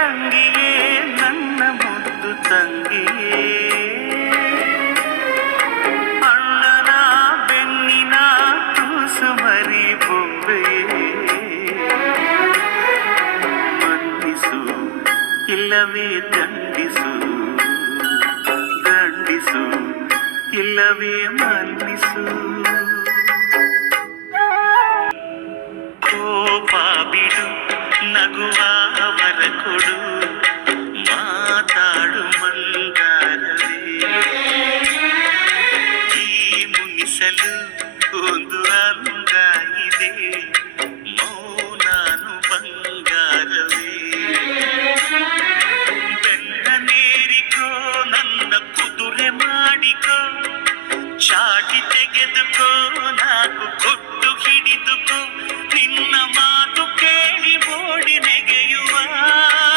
ತಂಗಿಯೇ ನನ್ನ ಮುದ್ದು ತಂಗಿಯೇ ಅಣ್ಣನ ಬೆನ್ನಿನ ಕೂಸು ಮರಿ ಬೊಂಬೆಯೇ ಮನ್ನಿಸು ಇಲ್ಲವೇ ದಂಡಿಸು ದಂಡಿಸು ಇಲ್ಲವೇ ಮನ್ನಿಸು ಕೋಪ ಬಿಡು ನಗುವ ವರ ಕೊಡು